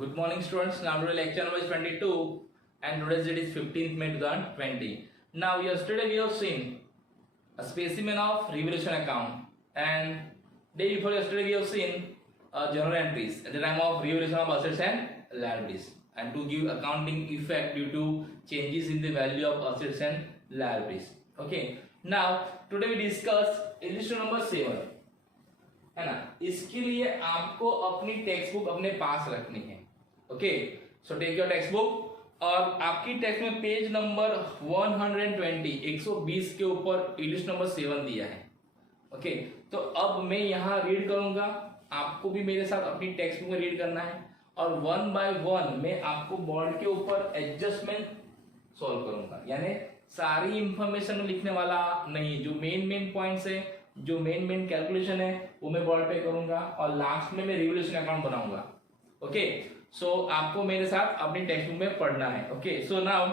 Good morning, students. Now today lecture number is 22 and today's date is 15th May 2020. Now yesterday we have seen a specimen of revaluation account, and day before yesterday we have seen journal entries at the time of revaluation of assets and liabilities, and to give accounting effect due to changes in the value of assets and liabilities. Okay. Now today we discuss illustration number 7, है ना. इसके लिए आपको अपनी text book अपने पास रखनी है. Okay, so take your textbook और आपकी टेक्स्ट में पेज नंबर 120 के ऊपर इलिस्ट्रेशन नंबर 7 दिया है. ओके, तो अब मैं यहाँ रीड करूंगा, आपको भी मेरे साथ अपनी टेक्स्ट बुक में रीड करना है और 1 बाय 1 मैं आपको बोर्ड के ऊपर एडजस्टमेंट सॉल्व करूंगा. यानी सारी इंफॉर्मेशन लिखने वाला नहीं, जो मेन पॉइंट्स है, जो मेन कैलकुलेशन है वो मैं बोर्ड पे करूंगा और लास्ट में मैं रिवोल्यूशन अकाउंट बनाऊंगा. ओके, सो आपको मेरे साथ अपनी टेक्स्ट बुक में पढ़ना है. Okay, so now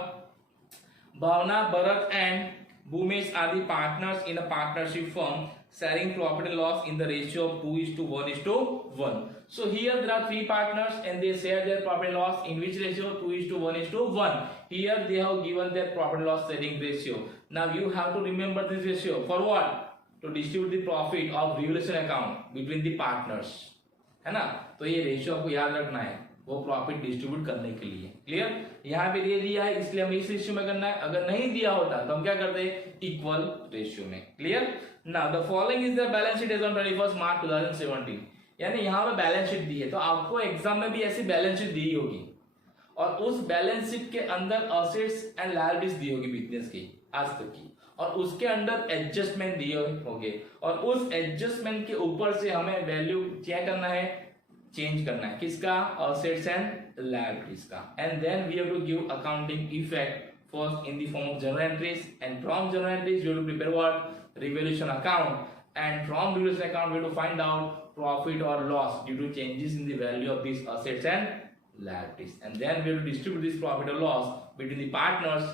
Bhavna, Bharat and Bhumesh are the partners in a partnership firm sharing profit and loss in the ratio of 2:1:1. So here there are 3 partners and they share their profit and loss in which ratio? 2:1:1. Here they have given their profit and loss sharing ratio. Now you have to remember this ratio for what? To distribute the profit of revaluation account between the partners, है ना. तो ये ratio आपको याद रखना है, वो profit distribute करने के लिए. क्लियर? यहाँ पे दे दिया है इसलिए हमें इस रेशियो में करना है. अगर नहीं दिया होता तो हम क्या करते हैं? इक्वल रेशियो में. Clear? Now the following is the balance sheet as on 21 March 2017. यानी यहाँ पे बैलेंस शीट दी है, तो आपको एग्जाम में भी ऐसी बैलेंस शीट दी होगी और उस बैलेंस शीट के अंदर असेट्स एंड लायबिलिटीज दी होगी बिजनेस की आज तक की, और उसके अंदर एडजस्टमेंट दिए होंगे और उस एडजस्टमेंट के ऊपर से हमें वैल्यू क्या करना है? चेंज करना है. किसका? असेट्स एंड लायबिलिटीज का. And then we have to give accounting effect first in the form of journal entries, and from journal entries we have to prepare what? Revaluation account, and from revaluation account we have to find out profit or loss due to changes in the value of these assets and liabilities, and then we have to distribute this profit or loss between the partners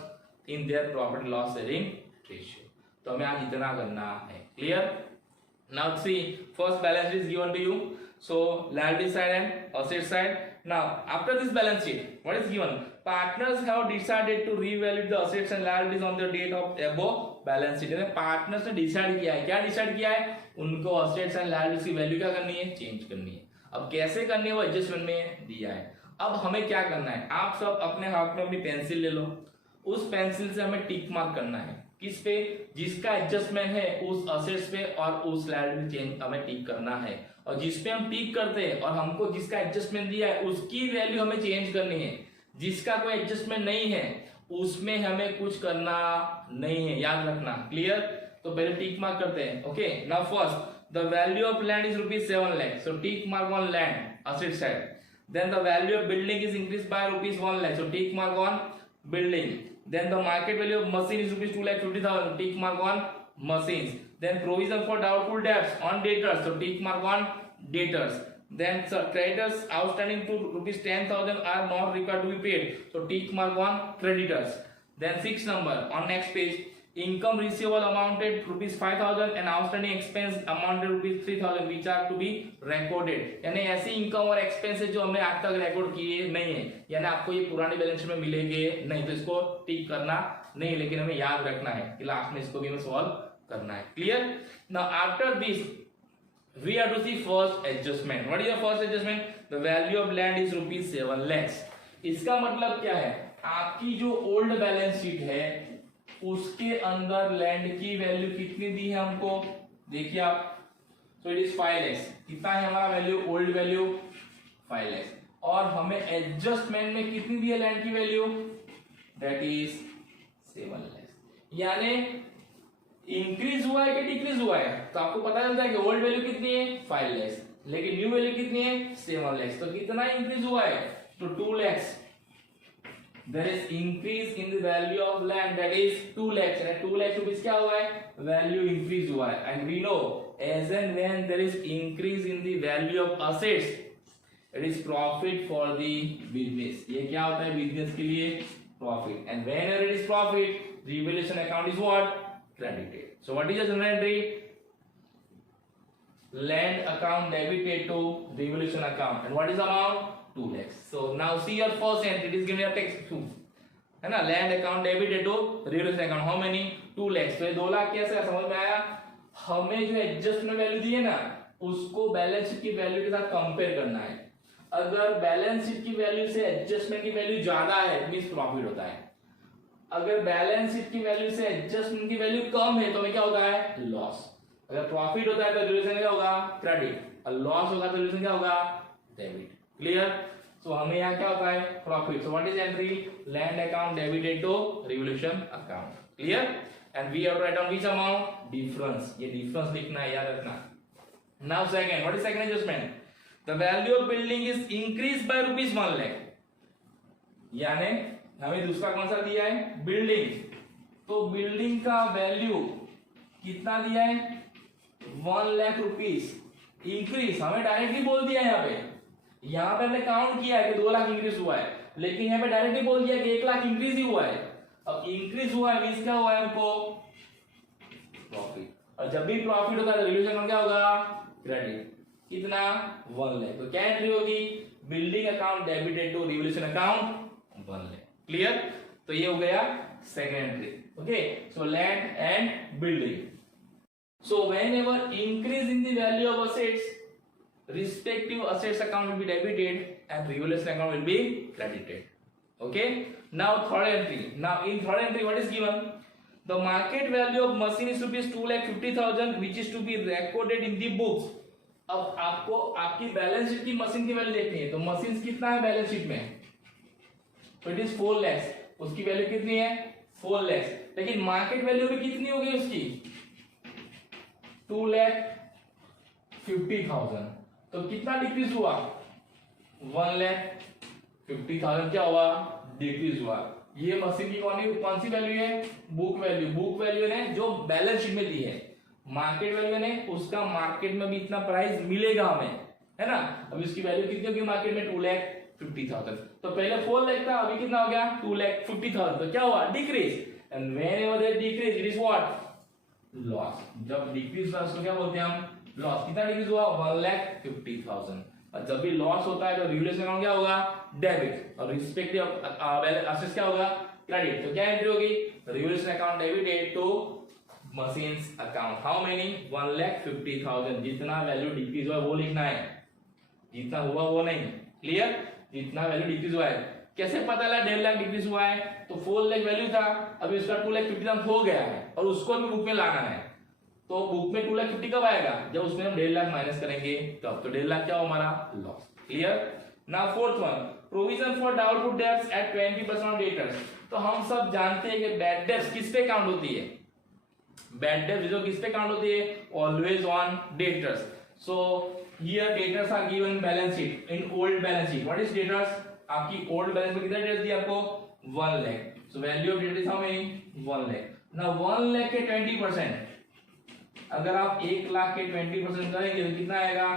in their profit and loss sharing ratio. तो हमें आज इतना करना है. Clear? Now see, first balance sheet is given to you. So liability side and asset side. Now after this balance sheet, what is given? Partners have decided to revalue the assets and liabilities on the date of above balance sheet. यानी partners ने decide किया है. क्या decide किया है? उनको assets and liabilities की value क्या करनी है? चेंज करनी है. अब कैसे करनी है वो एडजस्टमेंट में दिया है. अब हमें क्या करना है? आप सब अपने हाथ में अपनी पेंसिल ले लो. उस पेंसिल से हमें टिक मार्क करना है. किस पे? जिसका एडजस्टमेंट है उस असेट्स पे और उस लायबिलिटी चेंज हमें टिक करना है, और जिस पे हम टिक करते हैं और हमको जिसका एडजस्टमेंट दिया है उसकी वैल्यू हमें चेंज करनी है. जिसका कोई एडजस्टमेंट नहीं है उसमें हमें कुछ करना नहीं है, याद रखना. क्लियर? तो पहले टिक मार्क करते हैं. Okay, now first the value of land is ₹7 lakh, so tick mark on land asset side. Then the value of building is increase by ₹1 lakh, so tick mark on building. Then the market value of machine is ₹2,50,000. Tick mark on machines. Then provision for doubtful debts on debtors. So tick mark on debtors. Then creditors outstanding to ₹10,000 are not required to be paid. So tick mark on creditors. Then 6 number on next page. Income receivable amounted ₹5,000 and outstanding expense amounted ₹3,000 which are to be recorded. यानी ऐसी income और expense जो हमने आज तक record किए नहीं है, यानी आपको ये पुरानी बैलेंस शीट में मिलेंगे नहीं, तो इसको टिक करना नहीं, लेकिन हमें याद रखना है कि लास्ट में इसको भी हमें सॉल्व करना है. Clear? Now after this we have to see first adjustment. What is the first adjustment? The value of land is ₹7 lakhs. इसका मतलब क्या है? आपकी जो ओल्ड बैलेंस शीट है उसके अंदर लैंड की वैल्यू कितनी दी है हमको? देखिए आप, सो इट इज 5 lakhs. कितना है हमारा वैल्यू? Old value 5 lakhs. और हमें एडजस्टमेंट में कितनी दी है लैंड की वैल्यू? That is 7 lakhs. यानी इंक्रीज हुआ है कि डिक्रीज हुआ है? तो आपको पता चलता है कि ओल्ड वैल्यू कितनी है? 5 lakhs, लेकिन न्यू वैल्यू कितनी है? 7 lakhs. तो कितना इंक्रीज हुआ है? तो 2 lakhs. There is increase in the value of land, that is 2 lakhs. And 2 lakh rupees क्या हुआ है? Value increase हुआ है. And we know as and when there is increase in the value of assets, it is profit for the business. ये क्या होता है business के लिए? Profit. And whenever it is profit, revaluation account is what? Credited. So what is the journal entry? Land account debited to revaluation account. And what is the amount? 2 lakh. So now see your first entry, it is given your text too, है ना, land account debited to revaluation account, how many 2 lakh. तो ये 2 लाख कैसे समझ में आया, हमें जो एडजस्टमेंट वैल्यू दी है ना उसको बैलेंस शीट की वैल्यू के साथ कंपेयर करना है। अगर बैलेंस शीट की वैल्यू से एडजस्टमेंट की वैल्यू ज्यादा है मींस प्रॉफिट होता है, अगर बैलेंस शीट की वैल्यू से एडजस्टमेंट की वैल्यू कम है तो हमें क्या होता है, लॉस। अगर प्रॉफिट होता है तो रिवैल्यूएशन क्या होगा, क्रेडिट, और लॉस होगा तो रिवैल्यूएशन क्या होगा, डेबिट। क्लियर। सो हमें यहाँ क्या होता है, profit. So what is entry, land account debited to revaluation account. Clear. And we have to write down which amount, difference. ये डिफरेंस लिखना है, याद रखना। Now second, what is second adjustment, the value of building is increase by rupees 1 lakh. यानी हमें दूसरा कौन सा दिया है, बिल्डिंग, तो बिल्डिंग का वैल्यू कितना दिया है, 1 लाख रुपीस इंक्रीज। हमें डायरेक्टली बोल दिया है यहाँ पे हमने काउंट किया है कि 2 लाख इंक्रीज हुआ है, लेकिन यहाँ पे डायरेक्टली बोल दिया कि 1 लाख इंक्रीज ही हुआ है। अब इंक्रीज हुआ है मींस क्या हुआ है हमको, प्रॉफिट। और जब भी प्रॉफिट होता है तो रिवैल्यूएशन क्या होगा, क्रेडिट। कितना, 1 लाख। तो क्या एंट्री होगी, building account debited to revaluation account 1 lakh. Clear. तो ये हो गया second entry. Okay, so land and building. So whenever increase in the value of assets, respective assets account will be debited and revaluation account will be credited. Okay. Now third entry. Now in third entry, what is given? The market value of machine is rupees 2,50,000, which is to be recorded in the books. अब आपको आपकी balance sheet की machine की value देखनी है, तो machine कितना है बैलेंस शीट में, तो इट इज 4 लाख। उसकी वैल्यू कितनी है, 4 लाख। लेकिन मार्केट वैल्यू भी कितनी हो गई उसकी, 2,50,000। तो कितना डिक्रीज हुआ, 1,50,000 क्या हुआ, डिक्रीज हुआ। ये मशीन की कौन सी वैल्यू है, बुक वैल्यू। बुक वैल्यू ने जो बैलेंस शीट में दी है, मार्केट वैल्यू ने उसका मार्केट में भी इतना प्राइस मिलेगा हमें, है ना। अब इसकी वैल्यू कितनी होगी मार्केट में, 2,50,000। तो पहले 4 लाख था, अभी कितना हो गया, 2,50,000। तो क्या हुआ, decrease. And whenever there decrease it is what, loss. जब डिक्रीज हुआ उसको क्या बोलते हैं हम, लॉस। कितना डिक्रीज हुआ, 1,50,000। और जब भी लॉस होता है तो रिवैल्यूएशन अकाउंट क्या होगा, डेबिट, और रिस्पेक्टिव असेट्स क्या होगा, क्रेडिट। तो क्या एंट्री होगी, revaluation account debited to machines account, how many, 1,50,000। जितना वैल्यू डिक्रीज हुआ वो लिखना है, जितना हुआ वो नहीं। क्लियर। जितना वैल्यू डिक्रीज हुआ है, कैसे पता लगा 1.5 लाख डिक्रीज हुआ है, तो 4 लाख वैल्यू था, अभी उसका 2,50,000 हो गया है और उसको भी बुक में लाना है। तो बुक में 2,50,000 कब आएगा, जब उसमें हम 1.5 लाख माइनस करेंगे तब। तो 1.5 लाख क्या हो हमारा, loss. Clear. Now fourth one, provision for doubtful debts at 20% of debtors. तो हम सब जानते हैं कि बैड डेब्ट्स किस पे काउंट होती है, बैड डेब्ट्स जो किस पे काउंट होती है, always on debtors. So here debtors are given balance sheet in old balance sheet. What is debtors, आपकी ओल्ड बैलेंस में कितना डेट्स दिया आपको, 1 lakh. So value of debt is how many, 1 lakh. Now 1 lakh के 20%, अगर आप 1 लाख के 20% करेंगे तो कितना आएगा,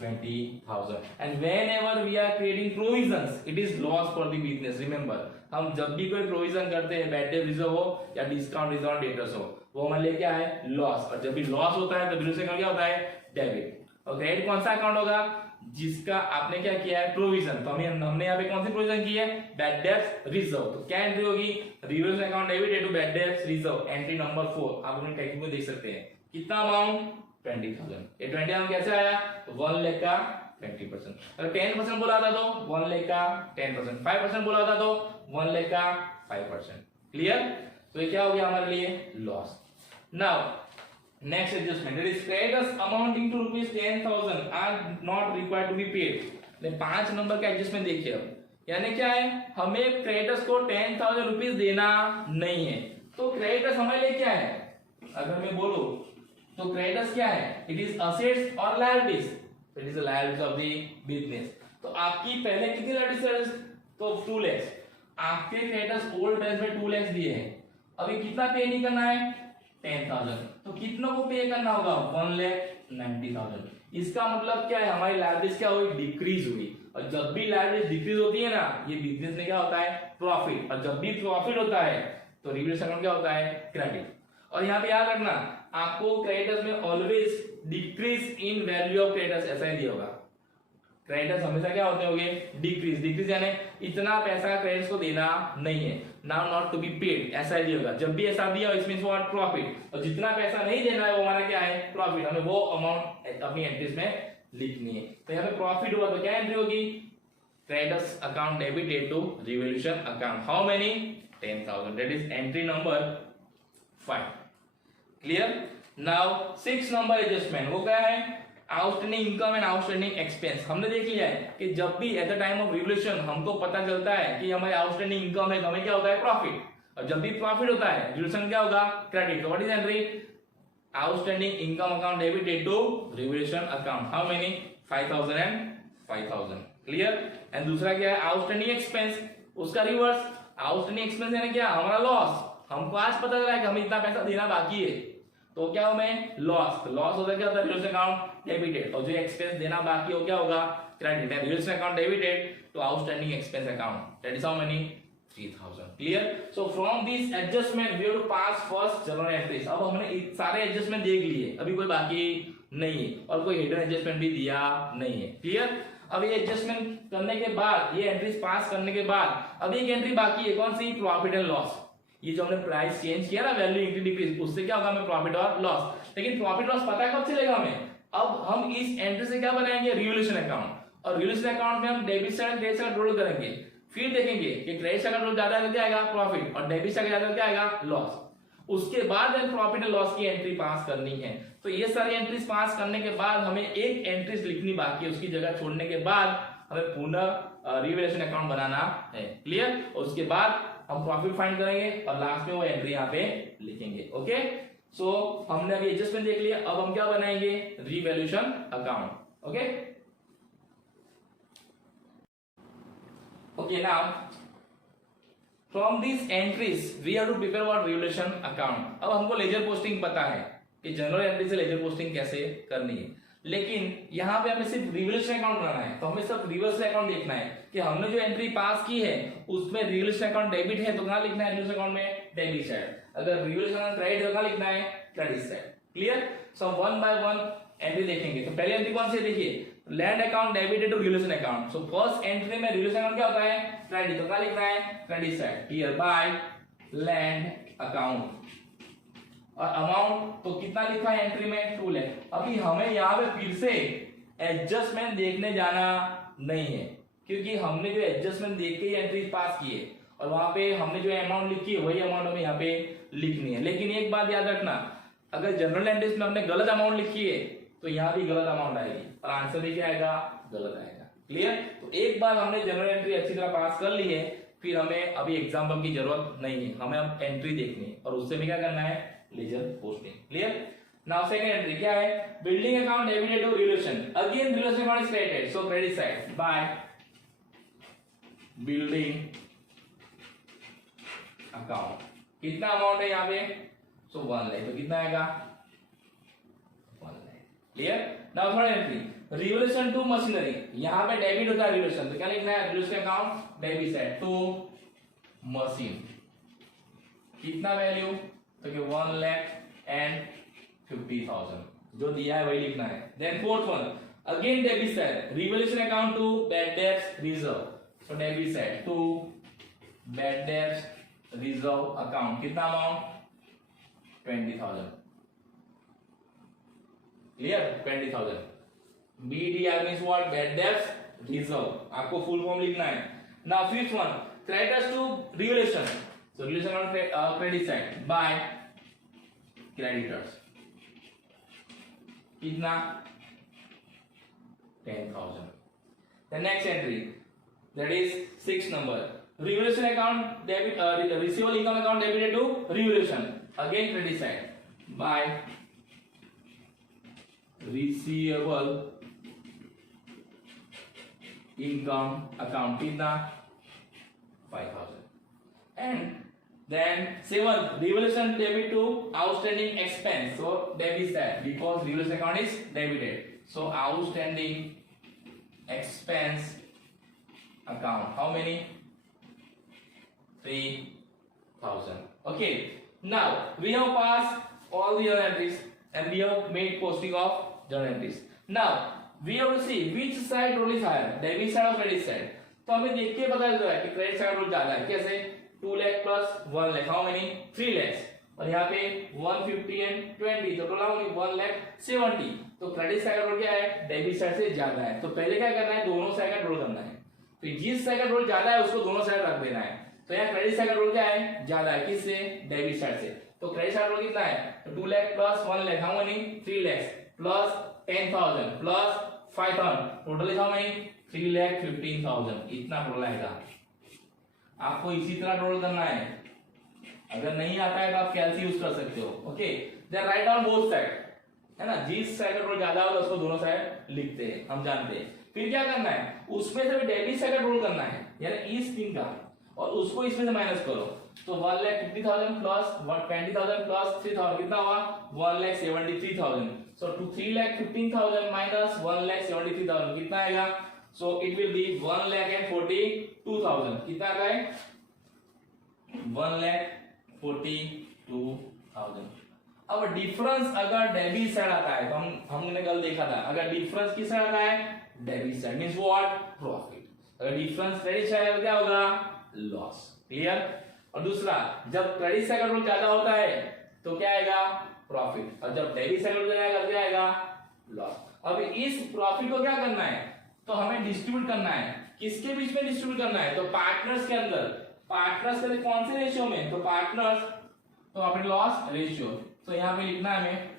20,000। And whenever we are creating provisions it is loss for the business. Remember, हम जब भी कोई प्रोविजन करते हैं, बैड डेट रिजर्व हो या डिस्काउंट रिजर्व ऑन डेटर्स हो, वो हमारे लिए क्या है, लॉस। और जब भी लॉस होता है तो बिजनेस क्या होता है, डेबिट। और क्रेडिट कौन सा अकाउंट होगा, जिसका आपने क्या किया है, प्रोविजन। तो हमने यहाँ पे कौन सी प्रोविजन की है, बैड डेट्स रिजर्व। तो क्या एंट्री होगी, revaluation account debited to bad debts reserve, entry number 4। आप अपने टेक्निक में देख सकते हैं कितना अमाउंट, 20,000। ये 20,000 कैसे आया, 1 लाख का 20%। अगर 10% बोला था तो 1 लाख का 10%, 5% बोला था तो 1 लाख का 5%। क्लियर। तो ये क्या हो गया हमारे लिए, loss. Now next adjustment, that is creditors amounting to rupees 10,000 are not required to be paid। 5 number का एडजस्टमेंट देखिए अब, यानी क्या है, हमें क्रेडिटर्स को 10,000 रुपीज देना नहीं है। तो क्रेडिटर्स हमारे लिए क्या है, अगर मैं बोलूं तो क्रेडिटर्स क्या है, इट इज असेट्स और liabilities. It is liabilities of the business. तो आपकी पहले कितनी लायबिलिटीज, तो 2 लाख। आपके क्रेडिटर्स ओल्ड बैलेंस में 2 लाख दिए हैं, अभी कितना पे नहीं करना है, 10,000। तो कितनों को पे करना होगा, 1,90,000। इसका मतलब क्या है, हमारी लायबिलिटीज क्या हुई, डिक्रीज हुई। और जब भी लायबिलिटीज डिक्रीज होती है ना, ये बिजनेस में क्या होता है, प्रॉफिट। और जब भी प्रॉफिट होता है तो रिवैल्यूएशन अकाउंट क्या होता है, क्रेडिट। और यहाँ पे याद रखना, आपको क्रेडिटर्स में always decrease in value of creditors ऐसा ही दिया होगा। क्रेडिटर्स हमेशा क्या होते होंगे, डिक्रीज। डिक्रीज यानी इतना पैसा क्रेडिटर्स को देना नहीं है, now not to be paid, ऐसा ही होगा। जब भी ऐसा दिया इट मींस व्हाट, प्रॉफिट। और जितना पैसा नहीं देना है वो हमारा क्या है, प्रॉफिट। हमें वो अमाउंट अपनी एंट्रीज में लिखनी है। तो यहाँ पे प्रॉफिट हुआ तो क्या एंट्री होगी, creditors account debited to revolution account, how many, 10,000, that is entry number 5। Clear. Now 6 number adjustment, वो क्या है, outstanding income and outstanding expense. हमने देख लिया है कि जब भी at the time of revolution हमको पता चलता है कि हमारे आउटस्टैंडिंग इनकम है तो हमें क्या होता है, प्रॉफिट। और जब भी प्रॉफिट होता है रिवोल्यूशन क्या होगा, क्रेडिट। तो what is entry, outstanding income account debited to revolution account, how many, 5,000 and 5,000। Clear. And दूसरा क्या है, आउटस्टैंडिंग एक्सपेंस, उसका रिवर्स। आउटस्टैंडिंग एक्सपेंस यानी क्या, हमारा लॉस। हमको आज पता चला है कि हमें इतना पैसा देना बाकी है तो क्या हमें लॉस। लॉस होता है क्या होता है, रिवोल्यूशन अकाउंट डेबिटेड। और जो एक्सपेंस देना बाकी हो क्या होगा, क्रेडिट। है revaluation account debited to outstanding expense account, that is how many, 3,000। Clear. So from this adjustment we have to pass first journal entries. अब हमने सारे एडजस्टमेंट देख लिए, अभी कोई बाकी नहीं है और कोई हिडन एडजस्टमेंट भी दिया नहीं है। क्लियर। अब ये एडजस्टमेंट करने के बाद, ये एंट्रीज पास करने के बाद अब एक एंट्री बाकी है, कौन सी, प्रॉफिट एंड लॉस। ये जो हमने प्राइस चेंज किया ना, वैल्यू इंक्रीज डिक्रीज, उससे क्या होगा, हमें प्रॉफिट और लॉस। लेकिन प्रॉफिट लॉस पता है कब चलेगा हमें, अब हम इस एंट्री से क्या बनाएंगे, रिवोल्यूशन अकाउंट। और रिवोल्यूशन अकाउंट में हम debit side credit side roll करेंगे, फिर देखेंगे कि क्रेडिट साइड रोल ज्यादा है तो क्या आएगा, प्रॉफिट, और डेबिट साइड ज्यादा क्या आएगा, लॉस। उसके बाद प्रॉफिट एंड लॉस की एंट्री पास करनी है। तो ये सारी एंट्रीज पास करने के बाद हमें एक एंट्रीज लिखनी बाकी है, उसकी जगह छोड़ने के बाद हमें पुनः रिवोल्यूशन अकाउंट बनाना है। क्लियर। और उसके बाद हम प्रॉफिट फाइंड करेंगे और लास्ट में वो एंट्री यहाँ पे लिखेंगे। ओके। सो हमने अभी एडजस्टमेंट देख लिया, अब हम क्या बनाएंगे, revaluation account. Okay okay. Now from this entries we have to prepare what, revaluation account. अब हमको लेजर पोस्टिंग पता है कि जनरल एंट्री से लेजर पोस्टिंग कैसे करनी है, लेकिन यहाँ पे हमें सिर्फ रिवोल्यूशन अकाउंट बनाना है। तो हमें सिर्फ रिवर्स अकाउंट देखना है कि हमने जो एंट्री पास की है उसमें रिवोल्यूशन अकाउंट डेबिट है तो कहाँ लिखना है, रिवोल्यूशन अकाउंट में डेबिट साइड। अगर रिवोल्यूशन अकाउंट क्रेडिट है तो कहाँ लिखना है, credit side. Clear. So one by one entry देखेंगे। तो पहले एंट्री कौन सी है, देखिए, land account debited to revolution account. So first entry में रिवोल्यूशन अकाउंट क्या होता है, क्रेडिट, तो कहाँ लिखना है, credit side. Clear. By land account और अमाउंट तो कितना लिखा है एंट्री में, 2 लाख। अभी हमें यहाँ पे फिर से एडजस्टमेंट देखने जाना नहीं है, क्योंकि हमने जो एडजस्टमेंट देख के एंट्री पास की है और वहां पे हमने जो अमाउंट लिखी है वही अमाउंट हमें यहाँ पे लिखनी है। लेकिन एक बात याद रखना, अगर जनरल एंट्रीज में हमने गलत अमाउंट लिखी है तो यहाँ भी गलत अमाउंट आएगी और आंसर भी क्या आएगा, गलत आएगा। क्लियर। तो एक बार हमने जनरल एंट्री अच्छी तरह पास कर ली है, फिर हमें अभी एग्जाम्पल की जरूरत नहीं है, हमें अब एंट्री देखनी है और उससे भी क्या करना है, ledger posting. Clear. Now second entry क्या है, building account debited to revolution. Again revolution account is credited, so credit side by building account. कितना अमाउंट है यहाँ पे, सो 1 लाख, तो कितना आएगा, 1 lakh. Clear. Now third entry, revaluation to machinery. यहाँ पे डेबिट होता है रिवोल्यूशन, तो क्या लिखना है, revaluation account debit side to machine. कितना वैल्यू, तो कि 1,50,000 जो दिया है वही लिखना है। Then fourth one, again debit side, revaluation account to bad debts reserve. So debit side to bad debts reserve account. कितना amount, 20,000। Clear. 20,000। BDR means what, bad debts reserve. आपको फुल फॉर्म लिखना है। Now fifth one, creditors to revaluation. So relation on credit side by creditors. कितना, 10,000. The next entry, that is 6 number, revaluation account debit, receivable income account debited to revaluation. Again credit side by receivable income account. कितना, 5,000. And then 7, revaluation debit to outstanding expense. So debit side because revaluation account is debited. So outstanding expense account. How many? 3,000. Okay. Now we have passed all the other entries and we have made posting of journal entries. Now we have to see which side roll is higher, debit side और credit side. तो हमें देख के पता चल रहा है कि क्रेडिट साइड रोल ज्यादा है। कैसे? 2 lakh plus 1 lakh, how many? 3 lakh, और यहाँ पे 150 एंड 20, तो टोटल हाउ मेनी? 1 लाख 70। तो क्रेडिट साइड रोल क्या है? डेबिट साइड से ज्यादा है। तो पहले क्या करना है? दोनों साइड का रोल करना है। तो जिस साइड का रोल ज्यादा है उसको दोनों साइड रख देना है। तो यहाँ क्रेडिट साइड का रोल क्या है? ज्यादा है। किससे? डेबिट साइड से। तो क्रेडिट साइड रोल कितना है? तो 2 lakh plus 1 lakh, how many? 3 lakh plus 10,000 plus 5,000, total is how many? 3,15,000। इतना टोटल आएगा। आपको इसी तरह टोटल करना है। अगर नहीं आता है तो आप कैलसी यूज कर सकते हो। Okay, then write down both side, है ना? जिस साइड का रोल ज्यादा होगा उसको दोनों साइड लिखते हैं, हम जानते हैं। फिर क्या करना है? उसमें से भी डेबिट साइड का रोल करना है, यानी इस तीन का, और उसको इसमें से माइनस करो। तो 1,50,000 प्लस 20,000 प्लस 3,000 कितना हुआ? 1,73,000। सो 3,15,000 माइनस 1,73,000 कितना आएगा? So it will be 1,42,000। कितना आ है? 1,42,000। अब डिफरेंस अगर डेबिट साइड आता है, तो हमने कल देखा था, अगर डिफरेंस किस साइड आता है? Debit side, means what? Profit. अगर डिफरेंस क्रेडिट साइड है तो क्या होगा? लॉस। क्लियर? और दूसरा, जब क्रेडिट साइड का रोल ज्यादा होता है तो क्या आएगा? प्रॉफिट। और जब डेबिट साइड का रोल ज्यादा आएगा क्या आएगा? लॉस। अब इस प्रॉफिट को क्या करना है? तो हमें डिस्ट्रीब्यूट करना है। किसके बीच में डिस्ट्रीब्यूट करना है? तो पार्टनर्स के अंदर। पार्टनर्स के कौन से रेशियो में? तो पार्टनर्स, तो प्रॉफिट लॉस रेशियो। तो यहां पे लिखना है हमें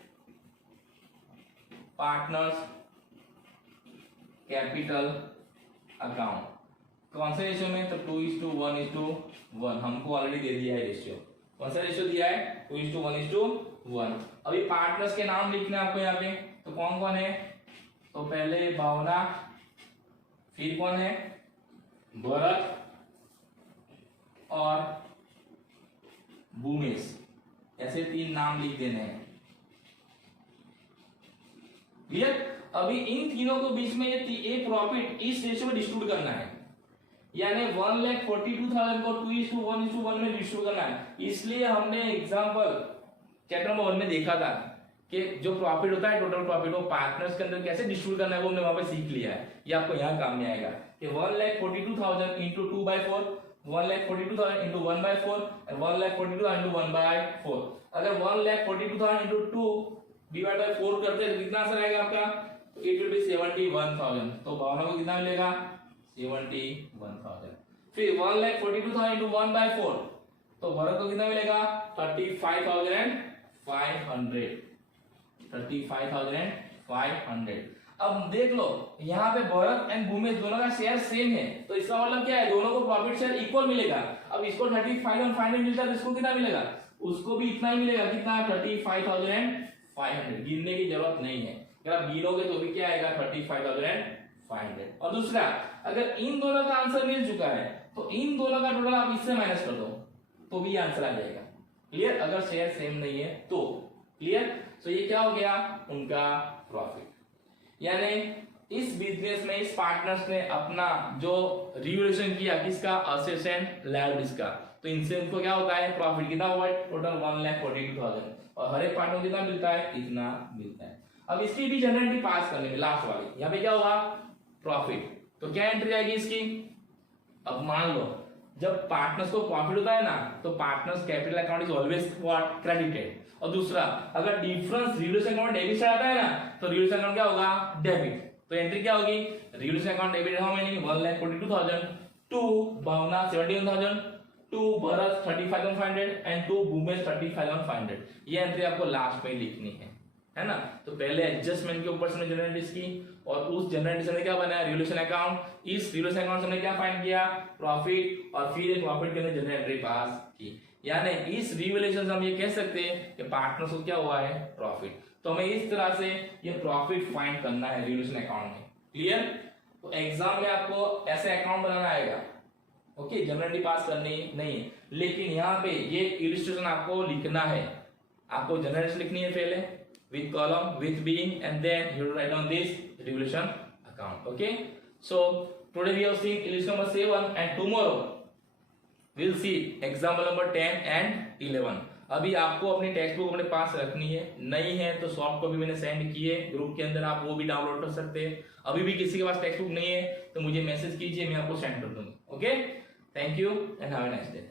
पार्टनर्स कैपिटल अकाउंट। कौन से रेशियो में? तो 2:1:1। हमको ऑलरेडी दे दिया है रेशियो। कौन सा रेशियो दिया है? 2:1:1। अभी पार्टनर्स के नाम लिखना है आपको यहाँ पे। तो कौन कौन है? तो पहले भावना, फिर कौन है? भरत और भूमेश, ऐसे तीन नाम लिख देने हैं। क्लियर? अभी इन तीनों के बीच में ये प्रॉफिट इस रेशियो में डिस्ट्रीब्यूट करना है, यानी 1,42,000 को 2:1:1 में डिस्ट्रीब्यूट करना है। इसलिए हमने एग्जांपल चैप्टर नंबर 1 में देखा था कि जो प्रॉफिट होता है, टोटल प्रॉफिट, वो पार्टनर्स के अंदर कैसे डिस्ट्रीब्यूट करना है, वो हमने वहां पे सीख लिया है। ये आपको यहाँ काम में आएगा कि 1,42,000 इंटू 2/4, 1,42,000 इंटू 1/4 और 1,42,000 इंटू 1/4। अगर 1,42,000 इंटू 2 डिवाइड बाय 4 करते हैं तो कितना आंसर आएगा आपका? तो इट विल बी 71,000। तो भावना को कितना मिलेगा? 71,000। फिर 1,42,000 इंटू 1/4, तो भरत को कितना मिलेगा? 35,500। 35,500। अब देख लो यहाँ पे भरत एंड भूमेश दोनों का शेयर सेम है, तो इसका मतलब क्या है? दोनों को प्रॉफिट शेयर इक्वल मिलेगा। अब इसको 35,500 मिलता है, इसको कितना मिलेगा? उसको भी इतना ही मिलेगा। कितना? 35,500। गिनने की जरूरत नहीं है, अगर आप गिनोगे तो भी क्या आएगा? 35,500। और दूसरा, अगर इन दोनों का आंसर मिल चुका है तो इन दोनों का टोटल आप इससे माइनस कर दो तो भी आंसर आ जाएगा। क्लियर? अगर शेयर सेम नहीं है तो। क्लियर? तो ये क्या हो गया? उनका प्रॉफिट। यानी इस बिजनेस में इस पार्टनर्स ने अपना जो रिवैल्यूएशन किया, किसका? असेट्स एंड लायबिलिटीज का, तो इनसे उनको क्या होता है? प्रॉफिट कितना हुआ? टोटल 1,42,000। और हर एक पार्टनर को कितना मिलता है? इतना मिलता है। अब इसकी भी जनरल पास करने में लास्ट वाली, यहाँ पे क्या होगा? प्रॉफिट। तो क्या एंट्री आएगी इसकी? अब मान लो जब पार्टनर्स को प्रॉफिट होता है ना, तो partners capital account is always what? Credited. और दूसरा, अगर डिफरेंस रिवैल्यूएशन अकाउंट डेबिट से आता है ना, तो रिवैल्यूएशन अकाउंट क्या होगा? डेबिट। तो एंट्री क्या होगी? Revaluation account debit how many? 1,42,000, 2 Bhavna 71,000, 2 Bharat 35,500 and 2 Bhumesh 35,500। ये एंट्री आपको लास्ट में लिखनी है ना? तो पहले एडजस्टमेंट के ऊपर से जनरल की, और उस जनरल से क्या बनाया? Revaluation account. इस रिवैल्यूएशन अकाउंट से क्या फाइंड किया? प्रॉफिट। और फिर प्रॉफिट के अंदर जनरल एंट्री पास की। यानी इस रिवैल्यूएशन से हम ये कह सकते हैं कि पार्टनर्स को क्या हुआ है? प्रॉफिट। तो हमें इस तरह से ये प्रॉफिट फाइंड करना है रिवैल्यूएशन अकाउंट में। क्लियर? तो एग्जाम में आपको ऐसे अकाउंट बनाना आएगा। ओके, जनरली पास करनी नहीं है, लेकिन यहाँ पे ये इलस्ट्रेशन आपको लिखना है। आपको जनरल लिखनी है पहले with column with being, and then you write down this revaluation account. Okay, so today we have seen illustration number 7, and tomorrow we'll see example number 10 and 11. अभी आपको अपनी टेक्स्ट बुक अपने पास रखनी है, नहीं है तो सॉफ्ट कॉपी मैंने सेंड की है ग्रुप के अंदर, आप वो भी डाउनलोड कर सकते हैं। अभी भी किसी के पास टेक्स्ट बुक नहीं है तो मुझे मैसेज कीजिए, मैं आपको सेंड कर दूंगा। Okay, thank you and have a nice day.